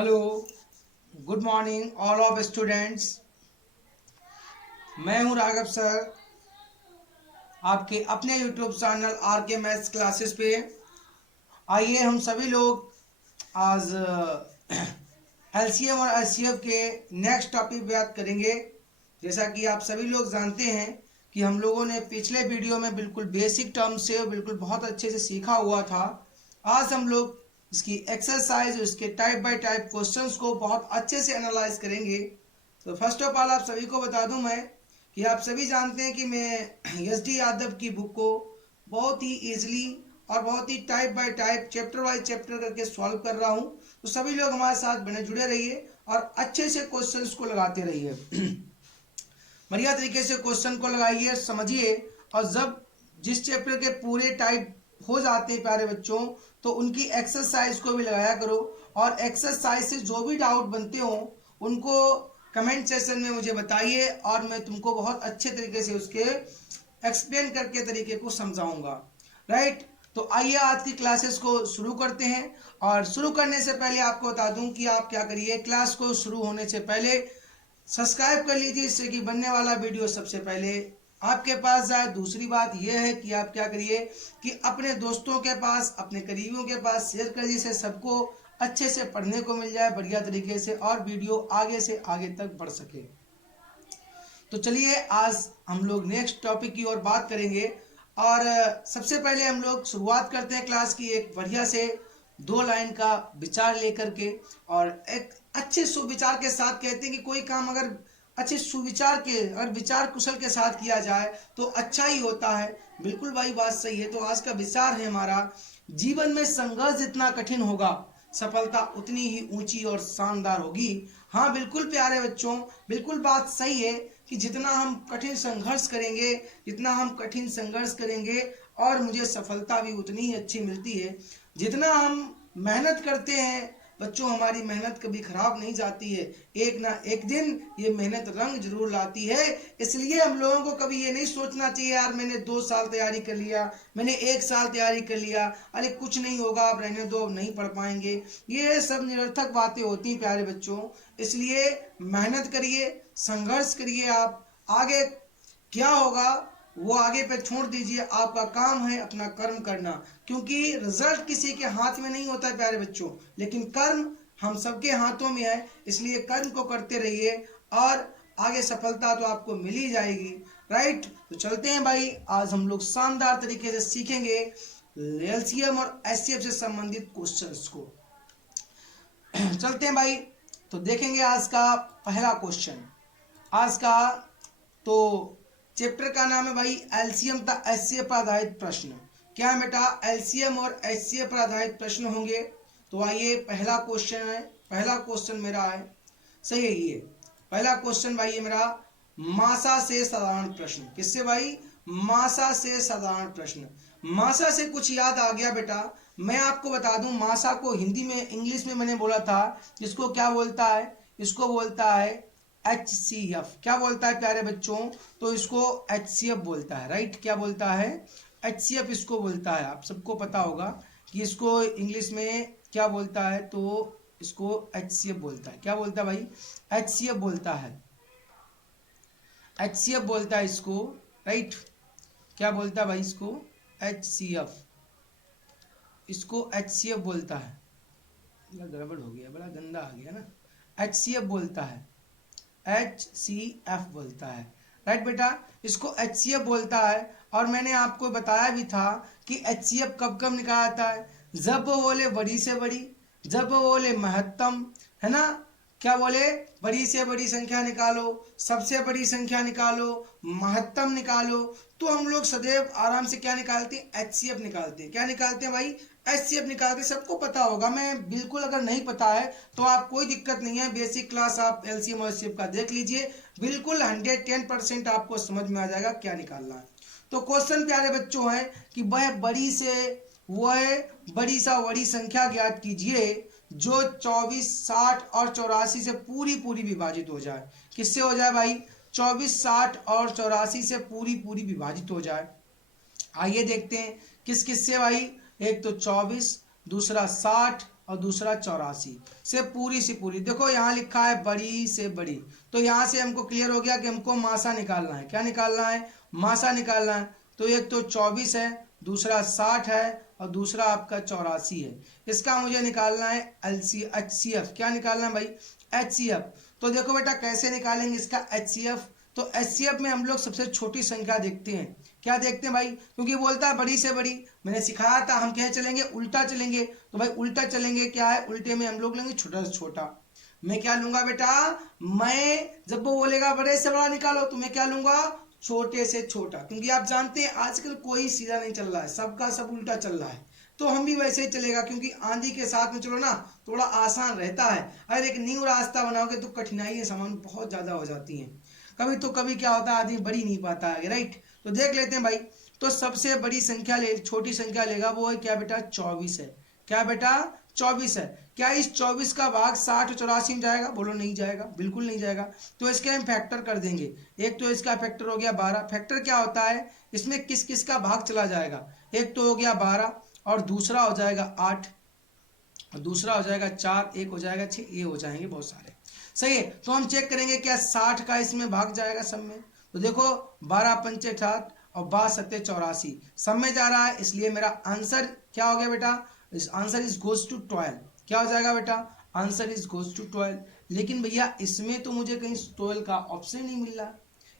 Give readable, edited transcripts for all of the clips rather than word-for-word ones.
Hello, good morning all of students. मैं हूं Raghav sir, आपके अपने यूट्यूब चैनल आर के मैथ्स क्लासेस पे। आइए हम सभी लोग आज एलसीएम और एचसीएफ के नेक्स्ट टॉपिक पे बात करेंगे। जैसा कि आप सभी लोग जानते हैं कि हम लोगों ने पिछले वीडियो में बिल्कुल बेसिक टर्म से बिल्कुल बहुत अच्छे से सीखा हुआ था। आज हम लोग इसकी एक्सरसाइज, उसके टाइप बाय टाइप क्वेश्चंस को बहुत अच्छे से एनालाइज करेंगे। तो फर्स्ट ऑफ ऑल आप सभी को बता दूं मैं कि आप सभी जानते हैं कि मैं एस डी यादव की बुक को बहुत ही ईजिली और बहुत ही type by type, chapter wise chapter करके सॉल्व कर रहा हूं। तो सभी लोग हमारे साथ बने जुड़े रहिए और अच्छे से क्वेश्चंस को लगाते रहिए। बढ़िया तरीके से क्वेश्चन को लगाइए, समझिए। और जब जिस चैप्टर के पूरे टाइप हो जाते हैं प्यारे बच्चों, तो उनकी एक्सरसाइज को भी लगाया करो। और एक्सरसाइज से जो भी डाउट बनते हो उनको कमेंट सेक्शन में मुझे बताइए और मैं तुमको बहुत अच्छे तरीके से उसके एक्सप्लेन करके तरीके को समझाऊंगा। राइट, तो आइए आज की क्लासेस को शुरू करते हैं। और शुरू करने से पहले आपको बता दूं कि आप क्या करिए, क्लास को शुरू होने से पहले सब्सक्राइब कर लीजिए, इससे कि बनने वाला वीडियो सबसे पहले आपके पास जाए। दूसरी बात यह है कि आप क्या करिए कि अपने दोस्तों के पास, अपने करीबियों के पास शेयर कर दीजिए, सबको अच्छे से पढ़ने को मिल जाए बढ़िया तरीके से और वीडियो आगे से आगे तक बढ़ सके। तो चलिए आज हम लोग नेक्स्ट टॉपिक की ओर बात करेंगे। और सबसे पहले हम लोग शुरुआत करते हैं क्लास की एक बढ़िया से 2 लाइन का विचार लेकर के। और एक अच्छे सुविचार के साथ कहते हैं कि कोई काम अगर अच्छे सुविचार के, अगर विचार कुशल के साथ किया जाए तो अच्छा ही होता है। बिल्कुल भाई, बात सही है। तो आज का विचार है हमारा, जीवन में संघर्ष जितना कठिन होगा सफलता उतनी ही ऊंची और शानदार होगी। हाँ बिल्कुल प्यारे बच्चों, बिल्कुल बात सही है कि जितना हम कठिन संघर्ष करेंगे, जितना हम कठिन संघर्ष करेंगे और मुझे सफलता भी उतनी ही अच्छी मिलती है। जितना हम मेहनत करते हैं बच्चों, हमारी मेहनत कभी खराब नहीं जाती है। एक ना एक दिन ये मेहनत रंग जरूर लाती है। इसलिए हम लोगों को कभी ये नहीं सोचना चाहिए यार मैंने 2 साल तैयारी कर लिया, मैंने 1 साल तैयारी कर लिया, अरे कुछ नहीं होगा, अब रहने दो, अब नहीं पढ़ पाएंगे। ये सब निरर्थक बातें होती हैं प्यारे बच्चों। इसलिए मेहनत करिए, संघर्ष करिए। आप आगे क्या होगा वो आगे पे छोड़ दीजिए, आपका काम है अपना कर्म करना। क्योंकि रिजल्ट किसी के हाथ में नहीं होता है प्यारे बच्चों, लेकिन कर्म हम सबके हाथों में है। इसलिए कर्म को करते रहिए और आगे सफलता तो आपको मिल ही जाएगी। राइट, तो चलते हैं भाई, आज हम लोग शानदार तरीके से सीखेंगे एलसीएम और एचसीएफ से संबंधित क्वेश्चंस को। चलते हैं भाई, तो देखेंगे आज का पहला क्वेश्चन। आज का तो चैप्टर का नाम है भाई एलसीएम तथा एचसीएफ पर आधारित प्रश्न। क्या है बेटा, एलसीएम और एचसीएफ पर आधारित प्रश्न होंगे। तो आइए पहला क्वेश्चन है, पहला क्वेश्चन मेरा है, सही है ये पहला क्वेश्चन भाई है मेरा, मासा से साधारण प्रश्न। किससे भाई, मासा से साधारण प्रश्न। मासा से कुछ याद आ गया बेटा, मैं आपको बता दूं मासा को हिंदी में, इंग्लिश में मैंने बोला था, इसको क्या बोलता है, इसको बोलता है HCF। क्या बोलता है प्यारे बच्चों, तो इसको HCF बोलता है। राइट, क्या बोलता है, HCF इसको बोलता है। आप सबको पता होगा कि इसको इंग्लिश में क्या बोलता है, तो इसको HCF बोलता है। क्या बोलता है भाई, HCF बोलता है, HCF बोलता है इसको। राइट, क्या बोलता है भाई, इसको HCF, इसको HCF बोलता है। गड़बड़ हो गया, बड़ा गंदा आ गया ना। HCF बोलता है, HCF बोलता है। राइट बेटा, इसको HCF बोलता है। और मैंने आपको बताया भी था कि HCF कब कब निकाला जाता है, जब वो बोले बड़ी से बड़ी, जब वो बोले महत्तम, है ना। क्या बोले, बड़ी से बड़ी संख्या निकालो, सबसे बड़ी संख्या निकालो, महत्तम निकालो। तो हम लोग सदैव आराम से क्या निकालते हैं, HCF निकालते हैं। क्या निकालते हैं भाई, HCF निकालते हैं। सबको पता होगा, मैं बिल्कुल, अगर नहीं पता है तो आप कोई दिक्कत नहीं है, बेसिक क्लास आप एलसीएम और एचसीएफ का देख लीजिए, बिल्कुल 110% आपको समझ में आ जाएगा क्या निकालना है। तो क्वेश्चन प्यारे बच्चों है कि वह बड़ी सा बड़ी संख्या ज्ञात कीजिए जो 24, 60 और 84 से पूरी पूरी विभाजित हो जाए। किससे हो जाए भाई, 24, 60 और 84 से पूरी पूरी विभाजित हो जाए। आइए देखते हैं किस किस से भाई, एक तो 24, दूसरा 60 और दूसरा 84 से पूरी सी पूरी। देखो यहाँ लिखा है बड़ी से बड़ी, तो यहाँ से हमको क्लियर हो गया कि हमको मासा निकालना है। क्या निकालना है? मासा निकालना है। तो एक तो 24 है, दूसरा 60 है और दूसरा आपका 84 है। इसका मुझे निकालना है HCF। क्या निकालना है भाई? HCF। तो देखो बेटा कैसे निकालेंगे इसका HCF। तो HCF में हम लोग सबसे छोटी संख्या देखते हैं। क्या देखते हैं भाई? क्योंकि बोलता है बड़ी से बड़ी, मैंने सिखाया था हम क्या चलेंगे, उल्टा चलेंगे। तो भाई उल्टा चलेंगे, क्या है उल्टे में हम लोग लेंगे छोटा से छोटा। मैं क्या लूंगा बेटा? मैं जब वो बोलेगा बड़े से बड़ा निकालो तो मैं क्या लूंगा? छोटे से छोटा। क्योंकि आप जानते हैं आजकल कोई सीधा नहीं चल रहा है, सबका सब उल्टा चल रहा है। तो हम भी वैसे ही चलेगा, क्योंकि आंधी के साथ में चलो ना थोड़ा आसान रहता है। अगर एक न्यू रास्ता बनाओगे तो कठिनाइयां सामान बहुत ज्यादा हो जाती हैं। कभी तो कभी क्या होता है आदमी बढ़ी नहीं पाता है, राइट। तो देख लेते हैं भाई। तो सबसे बड़ी संख्या ले, छोटी संख्या लेगा वो है क्या बेटा? 24 है। क्या बेटा? 24 है। क्या इस 24 का भाग 60 और 84 में जाएगा? बोलो नहीं जाएगा, बिल्कुल नहीं जाएगा। तो इसके हम फैक्टर कर देंगे। एक तो इसका फैक्टर हो गया 12। फैक्टर क्या होता है? इसमें किस किस का भाग चला जाएगा? एक तो हो गया 12 और दूसरा हो जाएगा 8 और दूसरा हो जाएगा 4, एक हो जाएगा 6, ये हो जाएंगे बहुत सारे। सही है। तो हम चेक करेंगे क्या 60 का इसमें भाग जाएगा सब में। तो देखो 12 पंचे 60 और 12 सत्ते 84 सब में जा रहा है, इसलिए मेरा आंसर क्या हो गया बेटा? इस आंसर इज गोज टू 12। क्या हो जाएगा बेटा? Answer is goes to 12। लेकिन भैया इसमें तो मुझे कहीं 12 का ऑप्शन नहीं मिल रहा।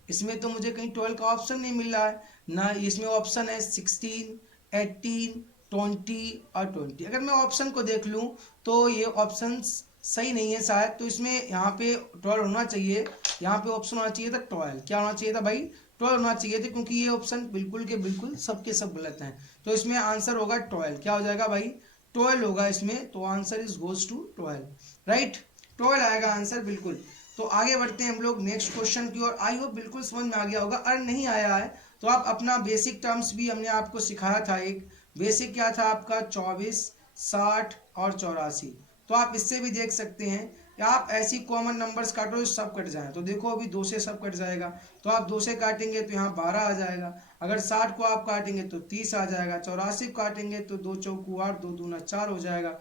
इसमें तो मुझे कहीं 12 का ऑप्शन नहीं मिल रहा है ना। इसमें ऑप्शन है 16, 18, 20 और 20। अगर मैं ऑप्शन को देख लूं तो ये ऑप्शन सही नहीं है शायद। तो इसमें यहाँ पे 12 होना चाहिए, यहाँ पे ऑप्शन होना चाहिए था 12। क्या होना चाहिए था भाई? 12 होना चाहिए थे, क्योंकि ये ऑप्शन बिल्कुल के बिल्कुल सबके सब गलत हैं। तो इसमें आंसर होगा 12। क्या हो जाएगा भाई? 12 होगा इसमें। तो answer is goes to 12, right. 12 आएगा आंसर बिल्कुल। तो आगे बढ़ते हैं हम लोग नेक्स्ट क्वेश्चन की ओर। आई होप बिल्कुल समझ में आ गया होगा। अगर नहीं आया है तो आप अपना बेसिक टर्म्स भी हमने आपको सिखाया था। एक बेसिक क्या था आपका? 24, 60 और 84। तो आप इससे भी देख सकते हैं कि आप ऐसी कॉमन नंबर्स काटो जो सब कट जाए। तो देखो अभी 2 से सब कट जाएगा, तो आप 2 से काटेंगे तो यहाँ 12 आ जाएगा। अगर 60 को आप काटेंगे तो 30 आ जाएगा। 84 को काटेंगे तो 2 चौकू 8, 2 दूना 4 हो जाएगा।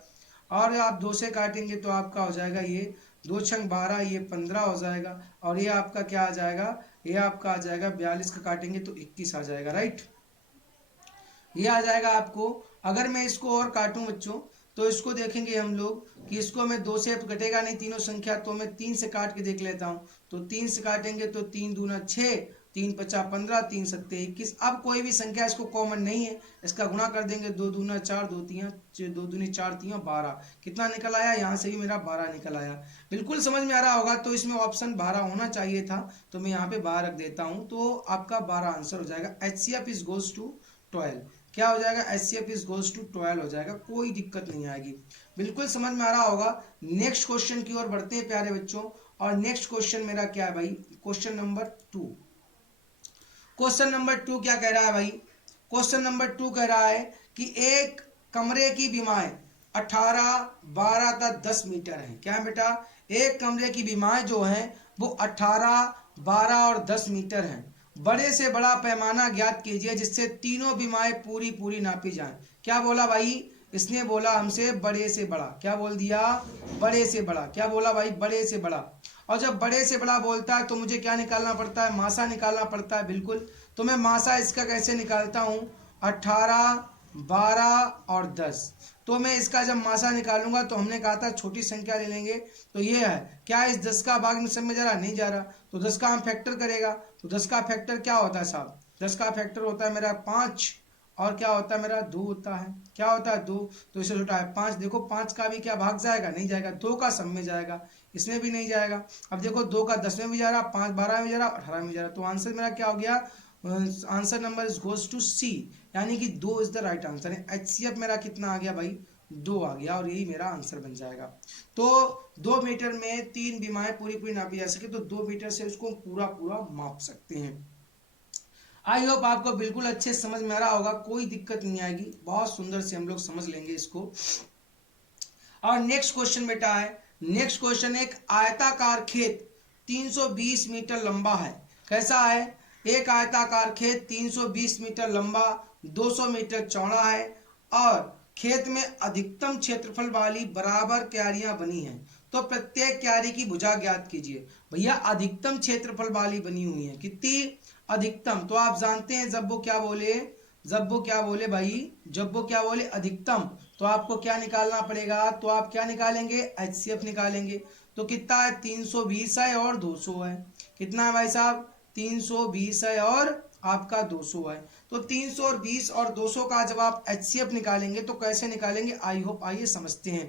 और आप 2 से काटेंगे तो आपका हो जाएगा ये 2 छंग 12, ये 15 हो जाएगा। और ये आपका क्या आ जाएगा? ये आपका आ जाएगा 42 का काटेंगे तो 21 आ जाएगा, राइट। ये आ जाएगा आपको। अगर मैं इसको और काटूं बच्चों तो इसको देखेंगे हम लोग कि इसको मैं 2 से कटेगा नहीं तीनों संख्या, तो मैं 3 से काट के देख लेता हूं। तो 3 से काटेंगे तो 3 दूना 6, 3 पचा 15, 3 सत्ते 21। अब कोई भी संख्या इसको कॉमन नहीं है, इसका गुणा कर देंगे। 2 दूना 4, 2 तीन 2 दूनी 4 तीन 12। कितना निकल आया? यहाँ से भी मेरा 12 निकल आया। बिल्कुल समझ में आ रहा होगा। तो इसमें ऑप्शन 12 होना चाहिए था, तो मैं यहाँ पे 12 रख देता हूँ। तो आपका 12 आंसर हो जाएगा। HCF is goes to 12। क्या हो जाएगा? HCF इज गोज टू 12 हो जाएगा। कोई दिक्कत नहीं आएगी। बिल्कुल समझ में आ रहा होगा। नेक्स्ट क्वेश्चन की ओर बढ़ते हैं प्यारे बच्चों। और नेक्स्ट क्वेश्चन मेरा क्या है भाई? Question number 2। क्वेश्चन नंबर 2 क्या कह रहा है भाई? क्वेश्चन नंबर 2 कह रहा है कि एक कमरे की बीमाएं 18, 12 तक 10 मीटर है। क्या है बेटा? एक कमरे की बीमाएं जो है वो 18, 12 और 10 मीटर है। बड़े से बड़ा पैमाना ज्ञात कीजिए जिससे तीनों बीमाएं पूरी पूरी नापी जाएं। क्या बोला भाई? इसने बोला हमसे बड़े से बड़ा। क्या बोल दिया? बड़े से बड़ा। क्या बोला भाई? बड़े से बड़ा। और जब बड़े से बड़ा बोलता है तो मुझे क्या निकालना पड़ता है? मासा निकालना पड़ता है, बिल्कुल। तो मैं मासा इसका कैसे निकालता हूँ? 18, 12 और 10। तो मैं इसका जब मासा निकालूंगा तो हमने कहा था छोटी संख्या ले लेंगे। तो ये है क्या? इस 10 का भाग में सब में जा रहा? नहीं जा रहा। तो 10 का हम फैक्टर करेगा। तो 10 का फैक्टर क्या होता है साहब? 10 का फैक्टर होता है मेरा 5 और क्या होता है मेरा 2 होता है। क्या होता है? 2। तो इससे छोटा है 5। देखो 5 का भी क्या भाग जाएगा? नहीं जाएगा। 2 का सब में जाएगा, इसमें भी नहीं जाएगा। अब देखो 2 का 10 में भी जा रहा, 5 12 में जा रहा, 18 में जा रहा। तो आंसर मेरा क्या हो गया? Answer number is goes to C, यानी कि 2 इज द राइट आंसर है। HCF मेरा कितना आ गया भाई? 2 आ गया, और यही मेरा आंसर बन जाएगा। तो 2 मीटर में 3 बीमाएं पूरी पूरी नापी जा सके तो 2 मीटर से उसको पूरा पूरा माप सकते हैं। आई होप आपको बिल्कुल अच्छे समझ में आ रहा होगा। कोई दिक्कत नहीं आएगी, बहुत सुंदर से हम लोग समझ लेंगे इसको। और नेक्स्ट क्वेश्चन बेटा है। नेक्स्ट क्वेश्चन, एक आयताकार खेत 320 मीटर लंबा है। कैसा है? एक आयताकार खेत 320 मीटर लंबा, 200 मीटर चौड़ा है और खेत में अधिकतम क्षेत्रफल वाली बराबर क्यारियां बनी हैं तो प्रत्येक क्यारी की भुजा ज्ञात कीजिए। भैया अधिकतम क्षेत्रफल वाली बनी हुई है, कितनी? अधिकतम। तो आप जानते हैं जब वो क्या बोले, भाई, जब वो क्या बोले अधिकतम, तो आपको क्या निकालना पड़ेगा? तो आप क्या निकालेंगे? HCF निकालेंगे। तो कितना है? 320 है और 200 है। कितना है भाई साहब? 320 है और आपका 200 है। तो 320 और 200 का जब आप HCF निकालेंगे तो कैसे निकालेंगे? आई होप आइए समझते हैं।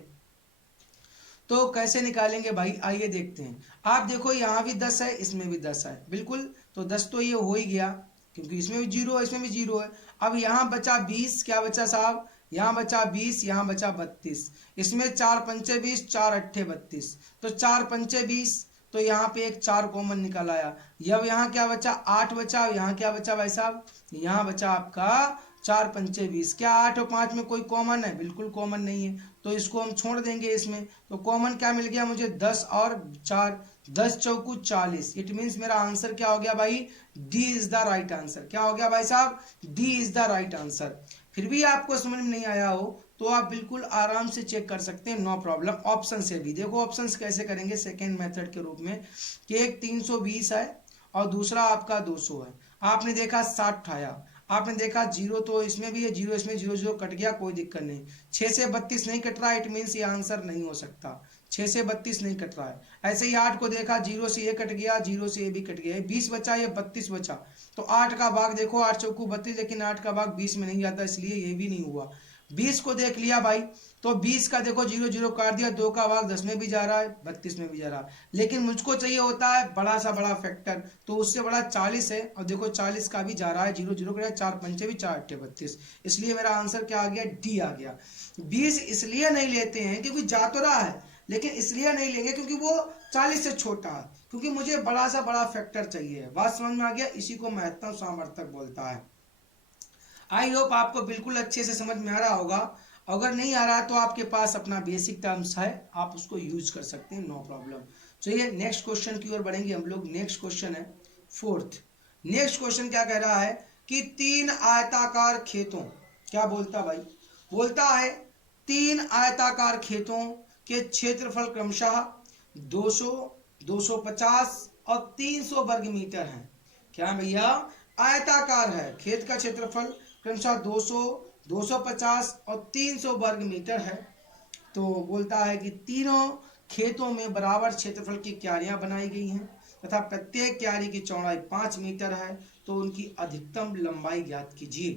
तो कैसे निकालेंगे भाई, आइए देखते हैं। आप देखो यहाँ भी 10 है, इसमें भी 10 है, बिल्कुल। तो 10 तो ये हो ही गया, क्योंकि इसमें भी 0 है, इसमें भी 0 है। अब यहाँ बचा 20, क्या बचा साहब? यहाँ बचा 20, यहाँ बचा 32। इसमें 4 पंचे 20, 4 अट्ठे 32। तो 4 पंचे 20, तो यहाँ पे एक 4 कॉमन निकल आया। अब यहाँ क्या बचा? 8 बचा। यहाँ क्या बचा भाई साहब? यहाँ बचा आपका 4 पंचे 20। क्या 8 और 5 में कोई कॉमन है? बिल्कुल कॉमन नहीं है, तो इसको हम छोड़ देंगे इसमें। तो कॉमन क्या मिल गया मुझे? 10 और 4, 10 चौकू 40। इट मीन्स मेरा आंसर क्या हो गया भाई? D is the right answer. क्या हो गया भाई साहब? D is the right answer. फिर भी आपको समझ में नहीं आया हो तो आप बिल्कुल आराम से चेक कर सकते हैं, नो प्रॉब्लम। ऑप्शन से भी देखो, ऑप्शन कैसे करेंगे सेकेंड मेथड के रूप में, कि एक 320 है और दूसरा आपका 200 है। आपने देखा 60 आया, आपने देखा 0, तो इसमें भी है 0, इसमें 0 0 कट गया, कोई दिक्कत नहीं। 6 से 32 नहीं कट रहा, इट मीन्स ये आंसर नहीं हो सकता। 6 से 32 नहीं कट रहा है। ऐसे ही 8 को देखा, 0 से ये कट गया, 0 से ये भी कट गया, 20 बचा, ये 32 बचा। तो 8 का भाग देखो, 8 चौकू 32, लेकिन 8 का भाग 20 में नहीं जाता, इसलिए ये भी नहीं हुआ। 20 को देख लिया भाई, तो 20 का देखो 0 0 काट दिया, 2 का भाग 10 में भी जा रहा है, 32 में भी जा रहा है। लेकिन मुझको चाहिए होता है बड़ा सा बड़ा फैक्टर, तो उससे बड़ा 40 है, और देखो 40 का भी जा रहा है, 0 0 का 4 पंचे भी 4 अट्ठे 32। इसलिए मेरा आंसर क्या आ गया? डी आ गया। 20 इसलिए नहीं लेते हैं क्योंकि जा तो रहा है, लेकिन इसलिए नहीं लेंगे क्योंकि वो 40 से छोटा है, क्योंकि मुझे बड़ा सा बड़ा फैक्टर चाहिए। बात समझ में आ गया? इसी को महत्तम सामर्थ्य बोलता है। आई होप आपको बिल्कुल अच्छे से समझ में आ रहा होगा। अगर नहीं आ रहा तो आपके पास अपना बेसिक टर्म्स है, आप उसको यूज कर सकते हैं, नो प्रॉब्लम। चलिए नेक्स्ट क्वेश्चन की ओर बढ़ेंगे हम लोग। नेक्स्ट क्वेश्चन है फोर्थ। नेक्स्ट क्वेश्चन क्या कह रहा है कि 3 आयताकार खेतों, क्या बोलता भाई? बोलता है 3 आयताकार खेतों के क्षेत्रफल क्रमशः 200, 250 और 300 वर्ग मीटर है। क्या भैया? आयताकार है, खेत का क्षेत्रफल क्रमशः 200, 250 और 300 वर्ग मीटर है। तो बोलता है कि तीनों खेतों में बराबर क्षेत्रफल की क्यारियां बनाई गई हैं तथा प्रत्येक क्यारी की चौड़ाई 5 मीटर है, तो उनकी अधिकतम लंबाई ज्ञात कीजिए।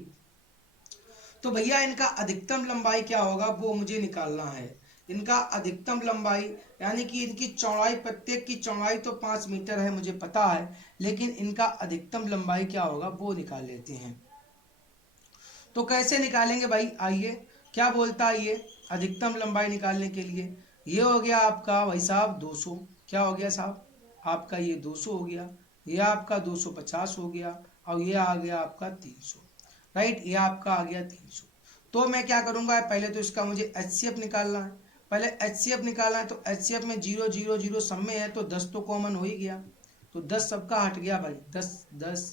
तो भैया इनका अधिकतम लंबाई क्या होगा वो मुझे निकालना है। इनका अधिकतम लंबाई यानी कि इनकी चौड़ाई, प्रत्येक की चौड़ाई तो 5 मीटर है मुझे पता है, लेकिन इनका अधिकतम लंबाई क्या होगा वो निकाल लेते हैं। तो कैसे निकालेंगे भाई? आइए, क्या बोलता है ये अधिकतम लंबाई निकालने के लिए? ये हो गया आपका भाई साहब 200। क्या हो गया साहब? आपका ये 200 हो गया, ये आपका 250 हो गया, और ये आ गया आपका 300। राइट, ये आपका आ गया 300। तो मैं क्या करूंगा, पहले तो इसका मुझे HCF निकालना है। पहले HCF निकालना है, तो HCF में 0 0 0 सब में है, तो 10 तो कॉमन हो ही गया। तो 10 सबका हट गया भाई, 10 10,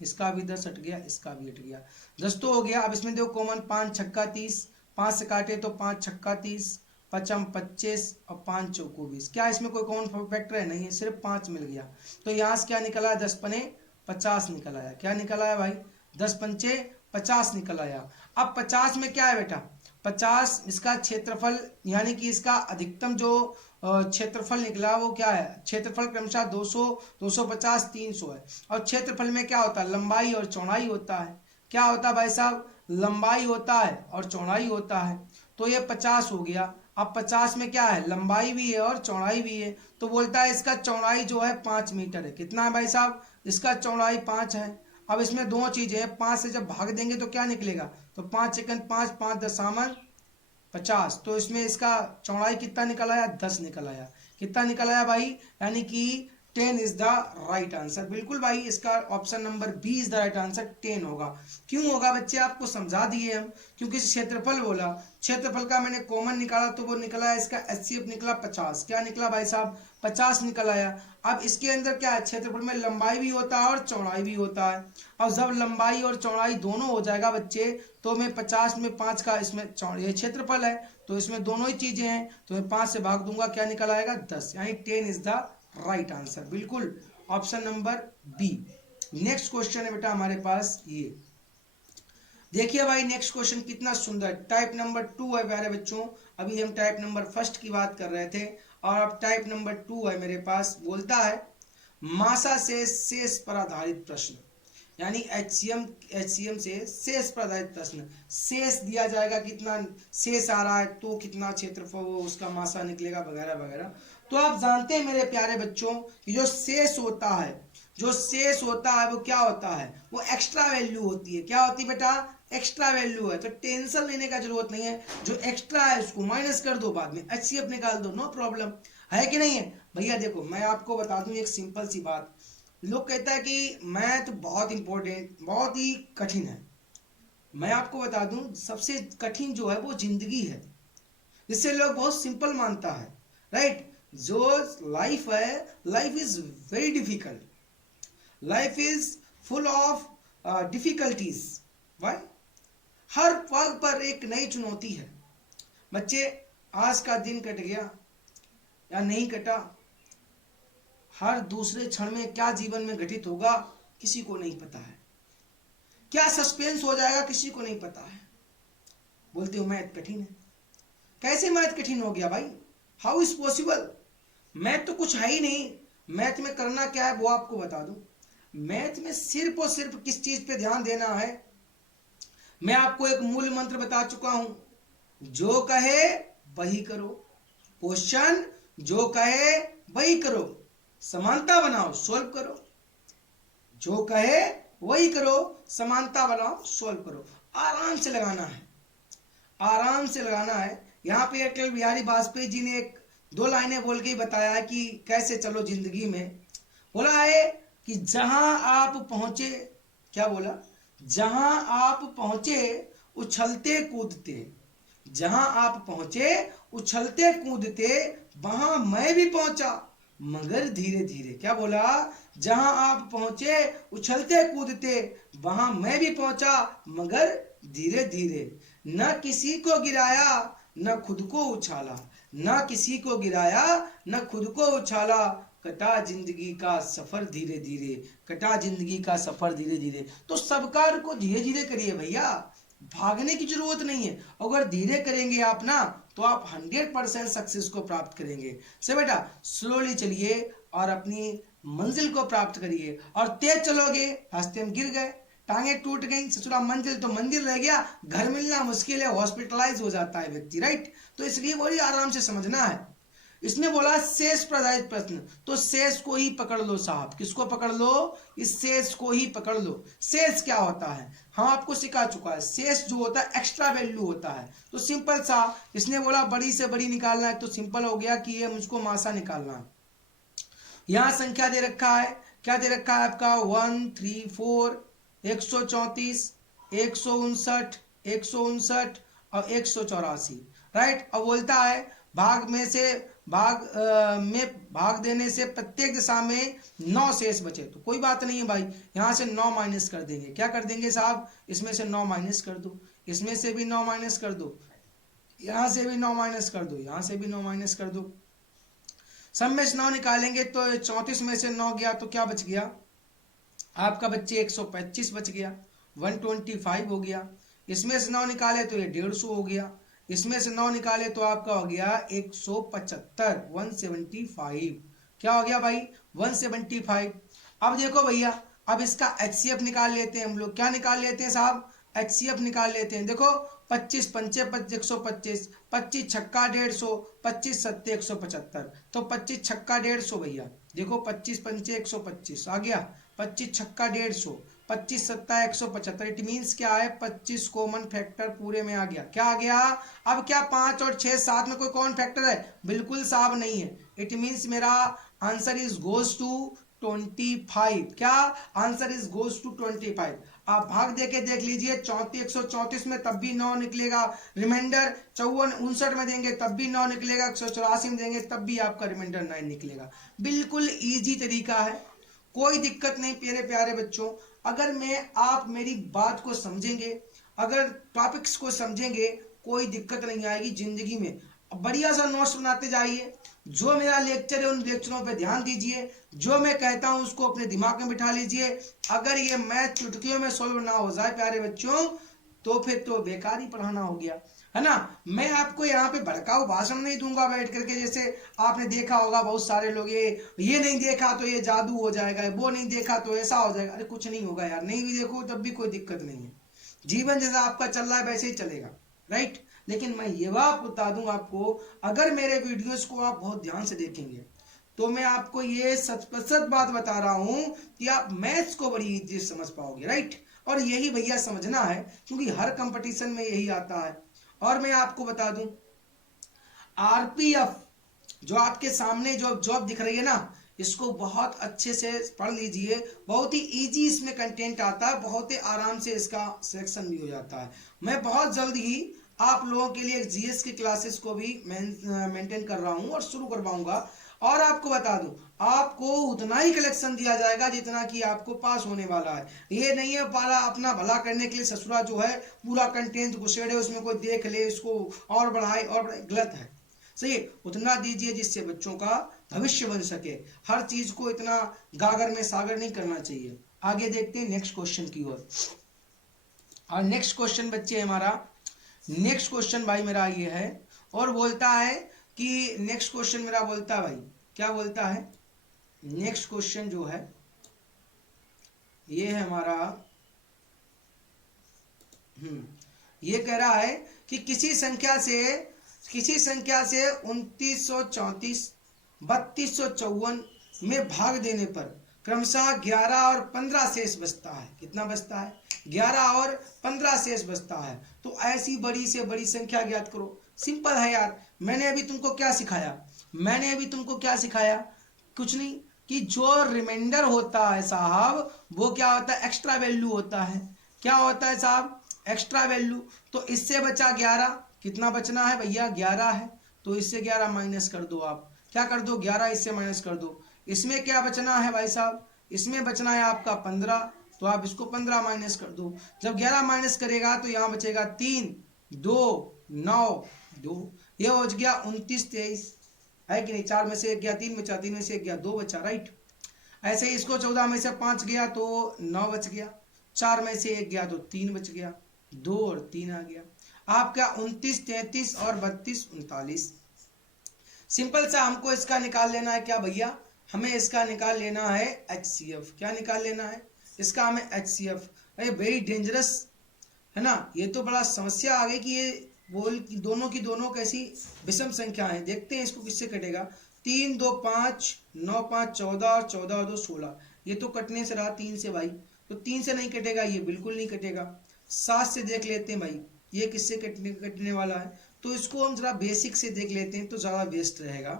इसका भी 10 हट गया, इसका भी हट गया, 10 तो हो गया। अब इसमें देखो कॉमन, 5 छक्का 30, 5 से काटे तो 5 छक्का 30, 5 25 और 5 चौको 20। क्या इसमें कोई कॉमन फैक्टर है? नहीं है, सिर्फ 5 मिल गया। तो यहाँ से क्या निकला? 10 पने 50 निकल आया। क्या निकल आया भाई? 10 पंचे 50 निकल आया। अब 50 में क्या है बेटा? 50 इसका क्षेत्रफल, यानी कि इसका अधिकतम जो क्षेत्रफल निकला वो क्या है? क्षेत्रफल क्रमशः 200, 250, 300 है। और क्षेत्रफल में क्या होता है? लंबाई और चौड़ाई होता है। क्या होता है भाई साहब? लंबाई होता है और चौड़ाई होता है। तो ये 50 हो गया। अब 50 में क्या है? लंबाई भी है और चौड़ाई भी है। तो बोलता है इसका चौड़ाई जो है 5 मीटर है। कितना है भाई साहब? इसका चौड़ाई 5 है। अब इसमें दो चीजें हैं, 5 से जब भाग देंगे तो क्या निकलेगा? तो 5 सेकंड 5, 5 दशामलव 50। तो इसमें इसका चौड़ाई कितना निकल आया? 10 निकल आया। कितना निकल आया भाई? यानी कि 10 इज द राइट आंसर। बिल्कुल भाई, इसका option number B is the right answer, 10 होगा। क्यों होगा बच्चे, आपको समझा दिए हम, क्योंकि क्षेत्रफल बोला, क्षेत्रफल का मैंने कॉमन निकाला तो वो निकला इसका HCF निकला 50। क्या निकला भाई साहब, 50 निकल आया। अब इसके अंदर क्या है, क्षेत्रफल में लंबाई भी होता है और चौड़ाई भी होता है। अब जब लंबाई और चौड़ाई दोनों हो जाएगा बच्चे, तो मैं 50 में 5 का इसमें ये क्षेत्रफल है, तो इसमें दोनों ही चीजें हैं, तो मैं 5 से भाग दूंगा, क्या निकल आएगा 10, यानी 10 इज द राइट आंसर। बिल्कुल option number B. Next question है बेटा हमारे पास ये, देखिए भाई नेक्स्ट क्वेश्चन कितना सुंदर, टाइप नंबर 2 है प्यारे बच्चों। अभी हम टाइप नंबर फर्स्ट की बात कर रहे थे और अब टाइप नंबर 2 है मेरे पास। बोलता है मासा से शेष पर आधारित प्रश्न, यानी एचसीएम से शेष पर आधारित प्रश्न। शेष दिया जाएगा, कितना शेष आ रहा है तो कितना क्षेत्रफल वो उसका मासा निकलेगा वगैरह वगैरह। तो आप जानते हैं मेरे प्यारे बच्चों कि जो शेष होता है, जो शेष होता है वो क्या होता है, वो एक्स्ट्रा वैल्यू होती है। क्या होती है बेटा, एक्स्ट्रा वैल्यू है, तो टेंशन लेने का जरूरत नहीं है। जो एक्स्ट्रा है उसको माइनस कर दो, बाद में HCF निकाल दो, नो प्रॉब्लम है कि नहीं है भैया। देखो मैं आपको बता दूं एक सिंपल सी बात, लोग कहता है कि मैथ बहुत इंपॉर्टेंट, बहुत ही कठिन है। मैं आपको बता दूं सबसे कठिन जो है वो जिंदगी है, जिससे लोग बहुत सिंपल मानता है, राइट। जो लाइफ है, life is very difficult, life is full of difficulties. Why, हर पल पर एक नई चुनौती है। बच्चे आज का दिन कट गया या नहीं कटा, हर दूसरे क्षण में क्या जीवन में घटित होगा किसी को नहीं पता है, क्या सस्पेंस हो जाएगा किसी को नहीं पता है। बोलते हो मैथ कठिन है, कैसे मैथ कठिन हो गया भाई, हाउ इज पॉसिबल। मैथ तो कुछ है ही नहीं, मैथ में करना क्या है वो आपको बता दूं। मैथ में सिर्फ और सिर्फ किस चीज पे ध्यान देना है, मैं आपको एक मूल मंत्र बता चुका हूं, जो कहे वही करो। क्वेश्चन जो कहे वही करो, समानता बनाओ सोल्व करो। जो कहे वही करो, समानता बनाओ सोल्व करो। आराम से लगाना है, आराम से लगाना है। यहाँ पे अटल बिहारी वाजपेयी जी ने एक दो लाइनें बोल के ही बताया है कि कैसे चलो जिंदगी में। बोला है कि जहां आप पहुंचे, क्या बोला, जहां आप पहुंचे उछलते कूदते, जहां आप पहुंचे उछलते कूदते, वहां मैं भी पहुंचा मगर धीरे धीरे। क्या बोला, जहां आप पहुंचे उछलते कूदते, वहां मैं भी पहुंचा मगर धीरे धीरे। न किसी को गिराया न खुद को उछाला, न किसी को गिराया न खुद को उछाला, कटा जिंदगी का सफर धीरे धीरे, कटा जिंदगी का सफर धीरे धीरे। तो सब कार्य को धीरे धीरे करिए भैया, भागने की जरूरत नहीं है। अगर धीरे करेंगे आप ना तो आप 100% सक्सेस को प्राप्त करेंगे। से बेटा स्लोली चलिए और अपनी मंजिल को प्राप्त करिए, और तेज चलोगे रास्ते में गिर गए, टांगे टूट गई, ससुरा मंजिल तो मंदिर रह गया, घर मिलना मुश्किल है, हॉस्पिटलाइज हो जाता है व्यक्ति, राइट। तो इसलिए बड़ी आराम से समझना है। इसमें बोला शेष पर आधारित प्रश्न, तो शेष को ही पकड़ लो साहब। किसको पकड़ लो, इस शेष को ही पकड़ लो। शेष क्या होता है हम आपको सिखा चुका है, शेष जो होता है एक्स्ट्रा वैल्यू होता है। तो सिंपल सा, इसने बोला बड़ी से बड़ी निकालना है, तो सिंपल हो गया कि ये मुझको मासा निकालना है। यहां संख्या दे रखा है, क्या दे रखा है आपका 134, 134, 159, 159 और 184, राइट। अब बोलता है भाग में से भाग देने से प्रत्येक दिशा में 9 शेष बचे। तो कोई बात नहीं है भाई, यहां से 9 माइनस कर देंगे। क्या कर देंगे साहब, इसमें से 9 माइनस कर दो, इसमें से भी 9 माइनस कर दो, यहां से भी 9 माइनस कर दो, यहां से भी 9 माइनस कर दो। सब में से 9 निकालेंगे तो 34 में से 9 गया तो क्या बच गया आपका बच्चे, 125 बच गया, 125 हो गया। इसमें से 9 निकाले तो ये 150 हो गया, इसमें से 9 निकाले तो आपका हो गया 175, 175। क्या हो गया भाई, 175। अब देखो भैया, अब इसका HCF निकाल लेते हैं हम लोग। क्या निकाल लेते हैं साहब, HCF निकाल लेते हैं। देखो 25 पंचे 125, 25 छक्का 150, 25 सत्ते 175, तो 25 छक्का 150 भैया। देखो 25 पंचे 125 आ गया, 25 छक्का 150, 25 सत्ता 175। इट मीन्स क्या है, 25 कॉमन फैक्टर पूरे में आ गया। क्या आ गया? अब क्या 5 और 6 साथ में कोई कॉमन फैक्टर है? बिल्कुल साहब नहीं है। इट मीन्स मेरा आंसर इज गोज टू 25। क्या आंसर इज गोज टू 25। आप भाग देके देख लीजिए, 134 में तब भी 9 निकलेगा, रिमाइंडर 59 में देंगे तब भी 9 निकलेगा, 184 में देंगे तब भी आपका रिमाइंडर 9 निकलेगा। बिल्कुल इजी तरीका है, कोई दिक्कत नहीं मेरे प्यारे बच्चों। अगर आप मेरी बात को समझेंगे, अगर टॉपिक्स को समझेंगे, कोई दिक्कत नहीं आएगी जिंदगी में। बढ़िया सा नोट्स बनाते जाइए, जो मेरा लेक्चर है उन लेक्चरों पे ध्यान दीजिए, जो मैं कहता हूं उसको अपने दिमाग में बिठा लीजिए। अगर ये मैथ चुटकियों में सोल्व ना हो जाए प्यारे बच्चों, तो फिर तो बेकार ही पढ़ाना हो गया, है ना। मैं आपको यहाँ पे भड़काऊ भाषण नहीं दूंगा बैठ करके, जैसे आपने देखा होगा बहुत सारे लोग ये नहीं देखा तो ये जादू हो जाएगा, वो नहीं देखा तो ऐसा हो जाएगा। अरे कुछ नहीं होगा यार, नहीं भी देखो तब भी कोई दिक्कत नहीं है। जीवन जैसा आपका चल रहा है वैसे ही चलेगा, राइट। लेकिन मैं ये बात बता दूं आपको, अगर मेरे वीडियोस को आप बहुत ध्यान से देखेंगे तो मैं आपको ये सच बात बता रहा हूं कि आप मैथ्स को बड़ी इजी समझ पाओगे, राइट। और यही भैया समझना है, क्योंकि हर कंपटीशन में यही आता है। और मैं आपको बता दूं, आरपीएफ जो आपके सामने जो जॉब दिख रही है ना, इसको बहुत अच्छे से पढ़ लीजिए। बहुत ही इजी इसमें कंटेंट आता है, बहुत ही आराम से इसका सिलेक्शन भी हो जाता है। मैं बहुत जल्द ही आप लोगों के लिए जीएस की क्लासेस को भी मेंटेन कर रहा हूं और शुरू करवाऊंगा। और आपको बता दूं, आपको उतना ही कलेक्शन दिया जाएगा जितना कि आपको पास होने वाला है। ये नहीं है पाला अपना भला करने के लिए ससुरा जो है पूरा कंटेंट घुसेड़े, उसमें कोई देख ले इसको और बढ़ाए और बढ़ाए, गलत है। सही, उतना दीजिए जिससे बच्चों का भविष्य बन सके। हर चीज को इतना गागर में सागर नहीं करना चाहिए। आगे देखते हैं नेक्स्ट क्वेश्चन की ओर। और नेक्स्ट क्वेश्चन बच्चे हमारा, नेक्स्ट क्वेश्चन भाई मेरा ये है, और बोलता है कि नेक्स्ट क्वेश्चन मेरा बोलता है भाई, क्या बोलता है नेक्स्ट क्वेश्चन जो है ये है हमारा, ये कह रहा है कि किसी संख्या से 2934, 3254 में भाग देने पर क्रमशः 11 और 15 शेष बचता है। कितना बचता है? 11 और 15 शेष बचता है। तो ऐसी बड़ी से बड़ी संख्या ज्ञात करो। सिंपल है यार। मैंने अभी तुमको क्या सिखाया? कुछ नहीं, कि जो रिमाइंडर होता है साहब वो क्या होता है? एक्स्ट्रा वैल्यू होता है। क्या होता है साहब? Extra value. तो इससे बचा 11, कितना बचना है भैया? 11 है, तो इससे 11 माइनस कर दो। आप क्या कर दो? 11 इससे माइनस कर दो। इसमें क्या बचना है भाई साहब? इसमें बचना है आपका 15, तो आप इसको 15 माइनस कर दो। जब 11 माइनस करेगा तो यहाँ बचेगा 3, 2, 9, 2, ये हो गया 29, 23, है कि नहीं? 4 में से 1 गया, 3 बचा, 3 में से 1 गया, 2 बचा, राइट। ऐसे ही इसको 14 में से 5 गया तो 9 बच गया, 4 में से 1 गया तो 3 बच गया, 2 और 3 आ गया। आपका 29, 33 और 32, 39। सिंपल सा हमको इसका निकाल लेना है। क्या भैया? हमें इसका निकाल लेना है HCF। क्या निकाल लेना है इसका? हमें HCF। अरे वेरी डेंजरस है ना, ये तो बड़ा समस्या आ गई कि ये बोल की दोनों कैसी विषम संख्या है। देखते हैं इसको किससे कटेगा। 3, 2, 5, 9, 5, 14 और 14 और 2, 16। ये तो कटने से रहा 3 से भाई, तो 3 से नहीं कटेगा, ये बिल्कुल नहीं कटेगा। 7 से देख लेते हैं भाई, ये किससे कटने वाला है। तो इसको हम जरा बेसिक से देख लेते हैं तो ज़्यादा बेस्ट रहेगा।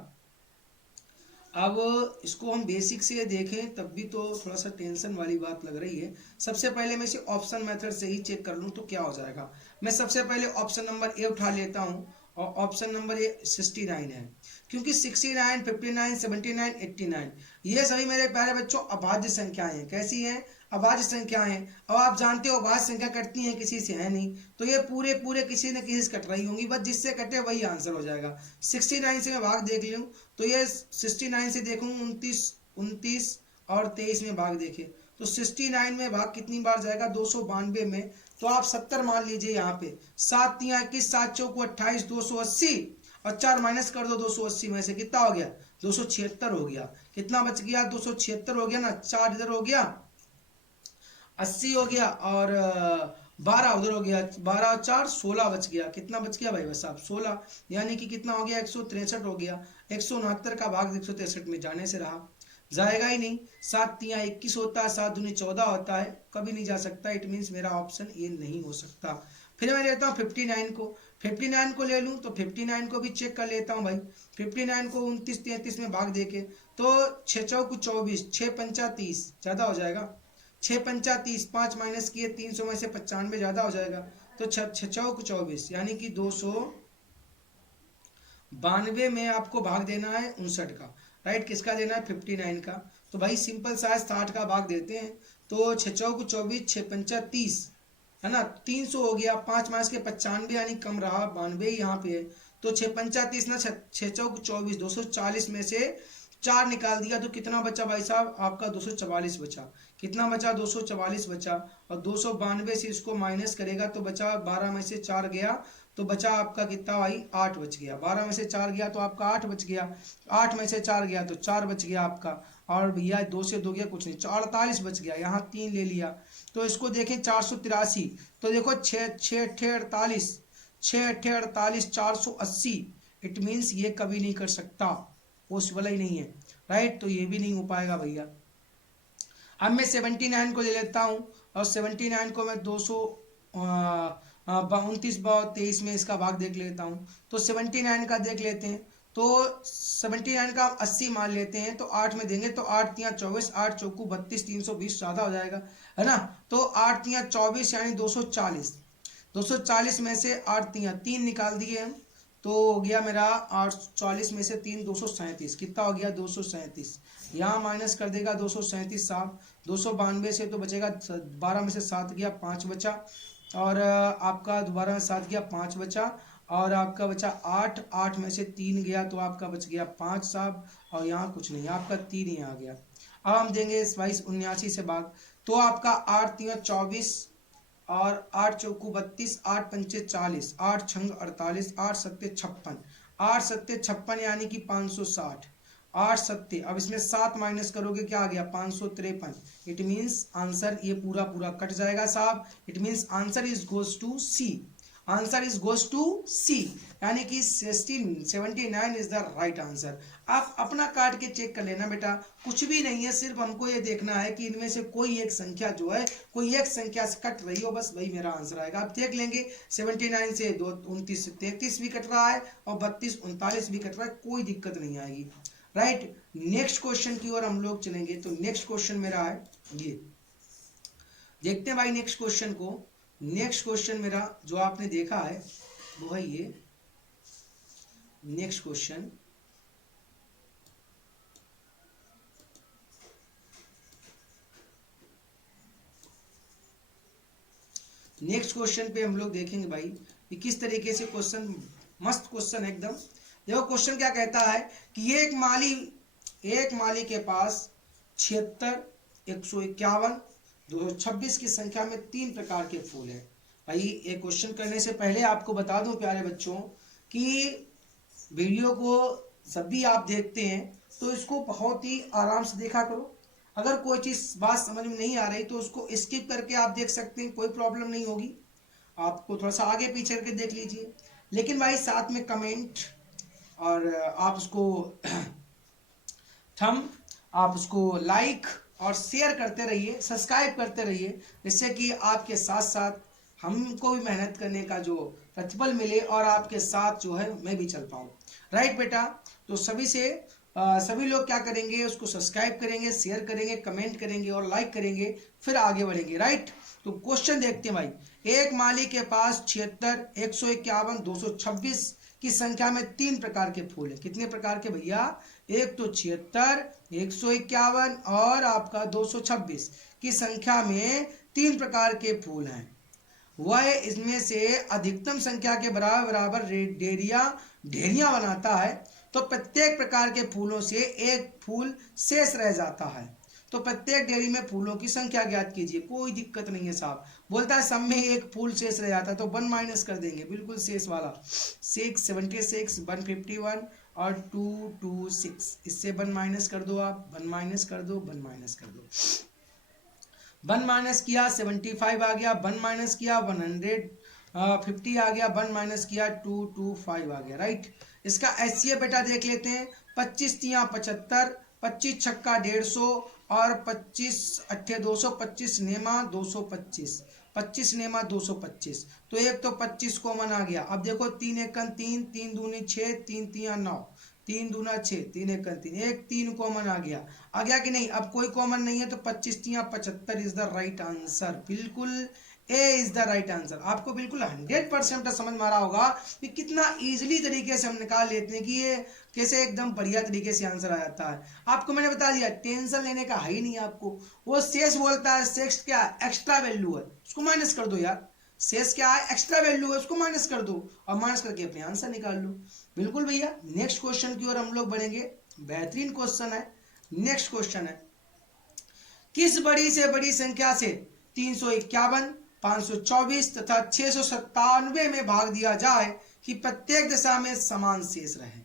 अब इसको हम बेसिक से देखें तब भी तो थोड़ा सा टेंशन वाली बात लग रही है। सबसे पहले मैं इसे ऑप्शन मेथड से ही चेक कर लूँ तो क्या हो जाएगा। मैं सबसे पहले ऑप्शन नंबर ए उठा लेता हूँ, और ऑप्शन नंबर ए 69 है, क्योंकि 69, 59, 79, 89 ये सभी मेरे प्यारे बच्चों अभाज्य संख्याएं हैं। कैसी हैं? अभाज्य संख्याएं। अब आप जानते हो अभाज्य संख्या कटती हैं किसी से, है नहीं, तो ये पूरे किसी न किसी से कट रही होंगी, बस जिससे कटे वही आंसर हो जाएगा। 69 से मैं भाग देख लूँ तो ये 69 से देखूँ 29 और 23 में भाग देखे तो 69 में भाग कितनी बार जाएगा? 292 में। तो आप 70 मान लीजिए यहाँ पे। 7 × 21, 7 × 4 = 28, 280 और 4 माइनस कर दो 280 में से, कितना हो गया? 276 हो गया। कितना बच गया? 276 हो गया ना। 4 इधर हो गया, 80 हो गया, और 12 उधर हो गया, 12 और 4 16 बच गया। कितना बच गया भाई साहब? 16। यानी कि कितना हो गया? 163 हो गया। 169 का भाग 163 में जाने से रहा। जाएगा ही नहीं। 7 तिया 21 होता है, 7 दूनी 14 होता है, कभी नहीं जा सकता। इट मीन्स मेरा ऑप्शन ए नहीं हो सकता। फिर मैं लेता हूँ 59 को। 59 को ले लूँ तो 59 को भी चेक कर लेता हूँ भाई। 59 को 29 33 में भाग देके तो 6 चौक 24, 6 पंचा 30 ज़्यादा हो जाएगा। 6 पंचा 30, 5 माइनस किए 300 में से 95 ज़्यादा हो जाएगा। तो 6 चौक 24 यानी कि 292 में आपको भाग देना है 59 का। राइट, किसका देना है? 59 का। तो भाई सिंपल सा 60 का भाग देते हैं। तो 6 चौक 24, 6 पंचा 30 है ना, 300 हो गया। 5 माइनस के 95 यानी कम रहा, 92 यहाँ पे है। तो 6 पंचा 30 ना, 6 चौक 24, 240 में से 4 निकाल दिया तो कितना बचा भाई साहब? आपका 244 बचा। कितना बचा? 244 बचा। और 292 से इसको माइनस करेगा तो बचा 12 में से 4 गया तो बचा आपका कितना भाई? 8 बच गया। 12 में से 4 गया तो आपका 8 बच गया। 8 में से 4 गया तो 4 बच गया आपका। और भैया 2 से 2 गया कुछ नहीं, 48 बच गया। यहाँ 3 ले लिया तो इसको देखें 483। तो देखो 6 6 48, 6 48, 480। इट मीन्स ये कभी नहीं कर सकता, पॉसिबल ही नहीं है। राइट, तो ये भी नहीं हो पाएगा भैया। अब मैं 79 को ले लेता हूँ और 79 को मैं 200 29 23 में इसका भाग देख लेता हूँ। तो 79 का देख लेते हैं। तो 79 का 80 मान लेते हैं तो 8 में देंगे तो 8 तिया 24, 8 चौकू 32, 320 ज़्यादा हो जाएगा, है ना। तो 8 तिया 24 यानी 240। 240 में से 8 तिया 3 निकाल दिए हम तो हो गया मेरा 840 में से 3 237। कितना हो गया? 237। यहाँ माइनस कर देगा 237 साहब। 292 से तो बचेगा 12 में से 7 गया, 5 बचा। और आपका दोबारा में 7 गया, 5 बचा। और आपका बचा 8, 8 में से 3 गया तो आपका बच गया 5 साहब। और यहाँ कुछ नहीं, आपका 3 ही आ गया। अब हम देंगे 22 79 से भाग तो आपका 8 तिया 24 और 8 चौकू 32, 8 पंचे 40, 8 छंग 48, 8 सत्ते 56, 8 सत्ते 56 यानी कि 560। 8 सत्ते, अब इसमें 7 माइनस करोगे क्या आ गया? 553। इट मीन्स आंसर ये पूरा पूरा कट जाएगा साहब। It means answer is goes to C. Answer is goes to C, यानी कि 79 इज द राइट आंसर। आप अपना काट के चेक कर लेना बेटा, कुछ भी नहीं है, सिर्फ हमको ये देखना है कि इनमें से कोई एक संख्या जो है, कोई एक संख्या से कट रही हो, बस वही मेरा आंसर आएगा। आप देख लेंगे 79 से 29 33 भी कट रहा है और 32 39 भी कट रहा है, कोई दिक्कत नहीं आएगी। राइट, नेक्स्ट क्वेश्चन की ओर हम लोग चलेंगे। तो नेक्स्ट क्वेश्चन मेरा है ये, देखते हैं भाई नेक्स्ट क्वेश्चन को। नेक्स्ट क्वेश्चन मेरा जो आपने देखा है वो है ये नेक्स्ट क्वेश्चन। नेक्स्ट क्वेश्चन पे हम लोग देखेंगे भाई कि किस तरीके से क्वेश्चन, मस्त क्वेश्चन एकदम। देखो क्वेश्चन क्या कहता है कि ये एक माली के पास 76, 151, 226 की संख्या में 3 प्रकार के फूल हैं। भाई ये क्वेश्चन करने से पहले आपको बता दूं प्यारे बच्चों कि वीडियो को जब भी आप देखते हैं तो इसको बहुत ही आराम से देखा करो। अगर कोई चीज़ बात समझ में नहीं आ रही तो उसको स्किप करके आप देख सकते हैं, कोई प्रॉब्लम नहीं होगी। आपको थोड़ा सा आगे पीछे करके देख लीजिए, लेकिन भाई साथ में कमेंट और आप उसको थंब, आप उसको लाइक और शेयर करते रहिए, सब्सक्राइब करते रहिए, जिससे कि आपके साथ साथ हमको भी मेहनत करने का जो प्रतिफल मिले और आपके साथ जो है मैं भी चल पाऊँ। राइट बेटा, तो सभी लोग क्या करेंगे, उसको सब्सक्राइब करेंगे, शेयर करेंगे, कमेंट करेंगे और लाइक करेंगे, फिर आगे बढ़ेंगे। राइट, तो क्वेश्चन देखते हैं भाई। एक माली के पास 76, 151, 226 की संख्या में 3 प्रकार के फूल है। कितने प्रकार के भैया? एक तो 76, 151 और आपका 226 की संख्या में 3 प्रकार के फूल हैं। वह इसमें से अधिकतम संख्या के बराबर बराबर ढेरियां बनाता है तो प्रत्येक प्रकार के फूलों से एक फूल शेष रह जाता है। तो प्रत्येक ढेरी में फूलों की संख्या ज्ञात कीजिए। कोई दिक्कत नहीं है साहब। बोलता है सब में एक फूल शेष रह जाता है तो 1 माइनस कर देंगे, बिल्कुल शेष वाला। 6 76, 151 और 226, इससे 1 माइनस कर दो, आप 1 माइनस कर दो, 1 माइनस कर दो। 1 माइनस किया 75 आ गया, 1 माइनस किया 150 आ गया, 1 माइनस किया 225 आ गया। राइट, इसका एचसीएफ बेटा देख लेते हैं। 25 तिया 75, 25 छक्का 150 और 25 अट्ठे 225 नेमा 225, 25 नेमा 225। तो एक तो 25 कॉमन आ गया। अब देखो 3 एकन 3, 3 दूनी 6, 3 तिया 9, 3 दूना 6, 3 एकन 3, एक 3 कॉमन आ गया कि नहीं? अब कोई कॉमन नहीं है तो 25 तिया 75 इज द राइट आंसर। बिल्कुल ए इज द राइट आंसर। आपको बिल्कुल 100% समझ में आ रहा होगा कि कितना इजीली तरीके से हम निकाल लेते हैं कि ये कैसे एकदम बढ़िया तरीके से आंसर आ जाता है। आपको मैंने बता दिया, टेंशन लेने का है ही नहीं आपको। वो शेष बोलता है, शेष क्या है? एक्स्ट्रा वैल्यू है, उसको माइनस कर दो यार। शेष क्या है? एक्स्ट्रा वैल्यू है, उसको माइनस कर दो और माइनस करके अपने आंसर निकाल लो। बिल्कुल भैया। नेक्स्ट क्वेश्चन की ओर हम लोग बढ़ेंगे। बेहतरीन क्वेश्चन है। नेक्स्ट क्वेश्चन है, किस बड़ी से बड़ी संख्या से 351, 524 तथा 697 में भाग दिया जाए कि प्रत्येक दशा में समान शेष रहे?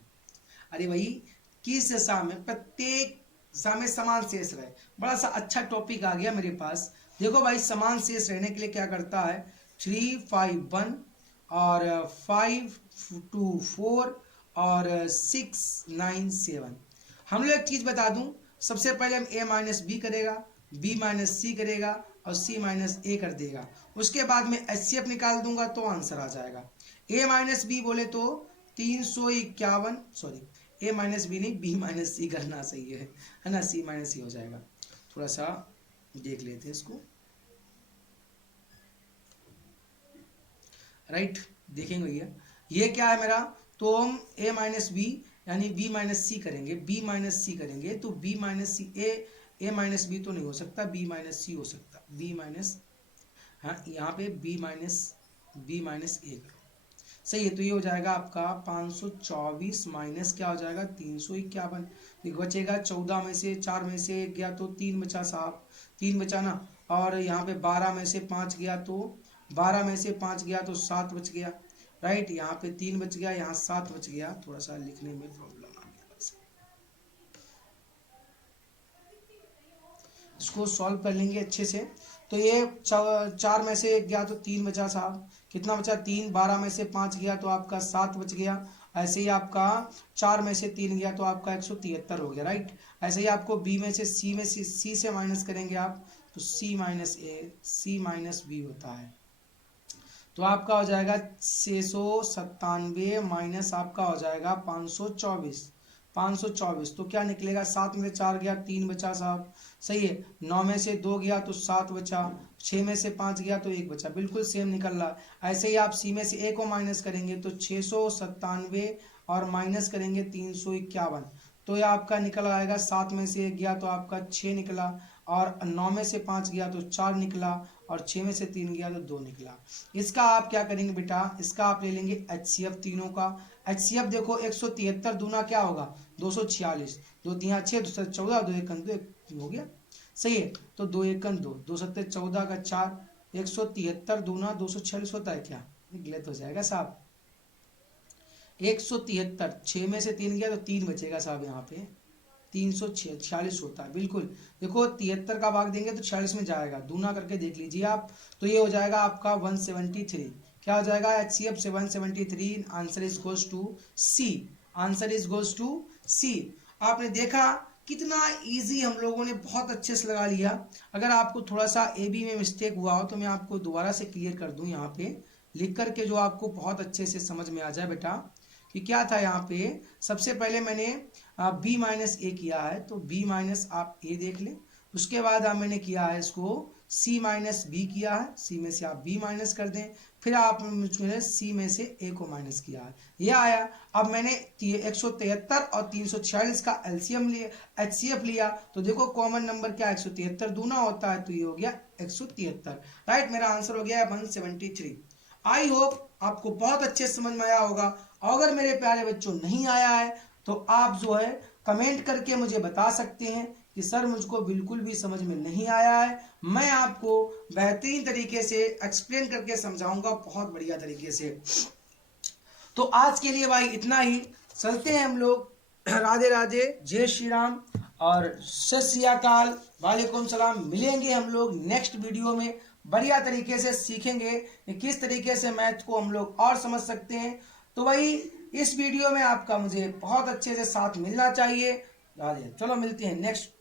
अरे भाई, किस दशा में प्रत्येक दशा में समान शेष रहे? बड़ा सा अच्छा टॉपिक आ गया मेरे पास। देखो भाई, समान शेष रहने के लिए क्या करता है? 3, 5, 1 और 5, 2, 4 और 6, 9, 7। हम लोग एक चीज बता दूं, सबसे पहले हम ए माइनस बी करेगा, बी माइनस सी करेगा और सी माइनस ए कर देगा। उसके बाद में एचसीएफ निकाल दूंगा तो आंसर आ जाएगा। ए माइनस बी बोले तो 351, सॉरी ए माइनस बी नहीं, बी माइनस सी करना सही है ना? सी माइनस सी हो जाएगा। थोड़ा सा देख लेते हैं इसको, राइट? देखेंगे भैया, ये क्या है मेरा? तो हम ए माइनस बी यानी बी माइनस सी करेंगे, बी माइनस सी करेंगे तो बी माइनस सी, ए माइनस बी तो नहीं हो सकता, बी माइनस सी हो सकता, बी माइनस, हाँ यहाँ पे बी माइनस ए करो, सही है। तो ये हो जाएगा आपका 524 माइनस क्या हो जाएगा? 351। बचेगा 14 में से 4 में से 1 गया तो 3 बचा साहब, 3 बचा ना। और यहाँ पे 12 में से 5 गया तो 12 में से 5 गया तो 7 बच गया, राइट? यहाँ पे 3 बच गया, यहाँ 7 बच गया। थोड़ा सा लिखने में प्रॉब्लम आ गया बस, इसको सॉल्व कर लेंगे अच्छे से। तो ये 4 में से 1 गया तो 3 बचा साहब, कितना बचा? 3। 12 में से 5 गया तो आपका 7 बच गया। ऐसे ही आपका 4 में से 3 गया तो आपका 173 हो गया, राइट? ऐसे ही आपको बी में से सी से माइनस करेंगे आप तो सी माइनस ए, सी माइनस बी होता है। तो आपका हो जाएगा 697 माइनस आपका हो जाएगा 524, 524। तो क्या निकलेगा? 7 में से 4 गया, 3 बचा साहब, सही है। 9 में से 2 गया तो 7 बचा, 6 में से 5 गया तो 1 बचा, बिल्कुल सेम निकल रहा। ऐसे ही आप सी में से ए को माइनस करेंगे तो 697 और माइनस करेंगे 351, तो ये आपका निकल आएगा। 7 में से 1 गया तो आपका 6 निकला, और 9 में से 5 गया तो 4 निकला, और 6 में से 3 गया तो 2 निकला। इसका आप क्या करेंगे बेटा? इसका आप ले लेंगे एचसीएफ तीनों का। एचसीएफ देखो, 173 दूना क्या होगा? 246, 2 तिया 6, 2 14, 2 एकन 2 हो गया, सही है। तो 2 एकन 2, 2 सत्ते 14 का 4, 173 दूना 246 होता है क्या? गलत हो जाएगा साहब। 173, 6 में से 3 गया तो 3 बचेगा साहब, यहाँ पे 346 होता है, बिल्कुल। देखो 73 का भाग देंगे तो 46 में जाएगा, दूना करके देख लीजिए आप। तो ये हो जाएगा आपका 173। क्या हो जाएगा? एचसीएफ से 173। Answer is goes to C, answer is goes to C. आपने देखा कितना इजी हम लोगों ने बहुत अच्छे से लगा लिया। अगर आपको थोड़ा सा ए बी में मिस्टेक हुआ हो तो मैं आपको दोबारा से क्लियर कर दूं यहाँ पे लिख करके, जो आपको बहुत अच्छे से समझ में आ जाए बेटा। कि क्या था यहाँ पे? सबसे पहले मैंने बी माइनस ए किया है, तो बी माइनस आप ए देख लें। उसके बाद मैंने किया है इसको सी माइनस बी किया है, सी में से आप बी माइनस कर दें। फिर आप मुझे सी में से ए को माइनस किया है, ये आया। अब मैंने 173 और 346 का एलसीएम लिया, एचसीएफ लिया। तो देखो कॉमन नंबर क्या? 173 दूना होता है, तो ये हो गया 173, राइट? मेरा आंसर हो गया 173। आई होप आपको बहुत अच्छे समझ में आया होगा। अगर मेरे प्यारे बच्चों नहीं आया है तो आप जो है कमेंट करके मुझे बता सकते हैं कि सर मुझको बिल्कुल भी समझ में नहीं आया है। मैं आपको बेहतरीन तरीके से एक्सप्लेन करके समझाऊंगा, बहुत बढ़िया तरीके से। तो आज के लिए भाई इतना ही, चलते हैं हम लोग। राधे राधे, जय श्री राम और सत श्री अकाल, वालेकुम सलाम। मिलेंगे हम लोग नेक्स्ट वीडियो में, बढ़िया तरीके से सीखेंगे कि किस तरीके से मैथ को हम लोग और समझ सकते हैं। तो भाई इस वीडियो में आपका मुझे बहुत अच्छे से साथ मिलना चाहिए। चलो मिलते हैं नेक्स्ट